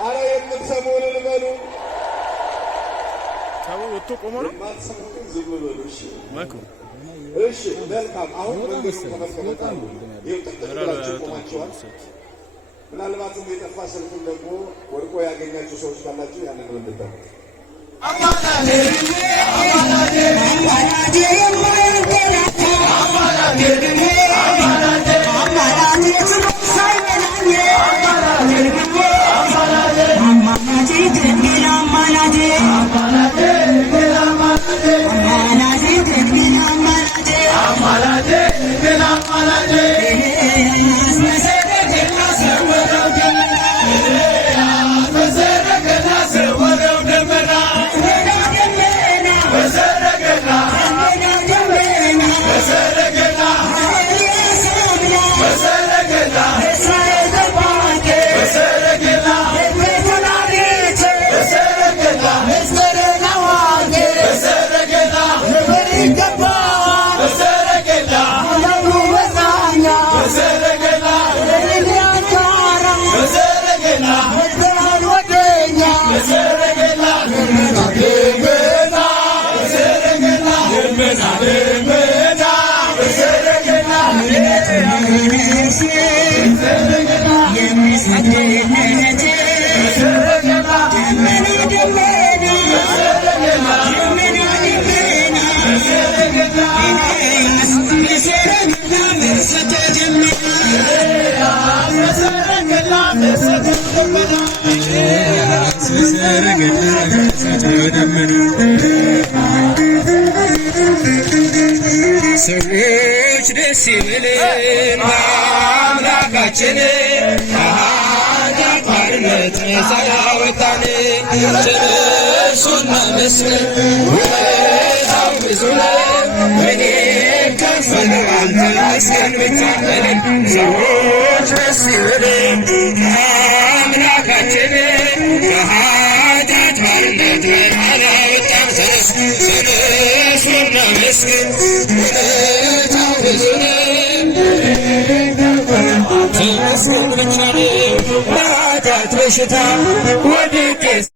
አረ የምትሰሙን ልበሉ። ታው ወጥቶ ቆሞ ነው ማትሰሙን ዝም በሉ። እሺ ማይኩ እሺ መልካም። አሁን መንገዱ ተመልከታሉ። ይወጣላችሁ ቆማችኋል። ምናልባትም የጠፋ ስልኩን ደግሞ ወድቆ ያገኛችሁ ሰዎች ካላችሁ ያንን ነው እንድታውቁ። ሰዎች ደስ ይበለን አምላካችን ከኃጢአት ባርነት ነፃ ያወጣን እርሱን ማመስገን ውለታው ብዙ ነው። እኔም ከፍለዋል ተመስገን ብቻ በለን። ሰዎች ደስ ይበለን አምላካችን ከኃጢአት ባርነት ነፃ ያወጣን እርሱን ማመስገን ውለታው ብዙ ነው። ተመስገን ብቻ ነው። በኃጢአት በሽታ ወድቄ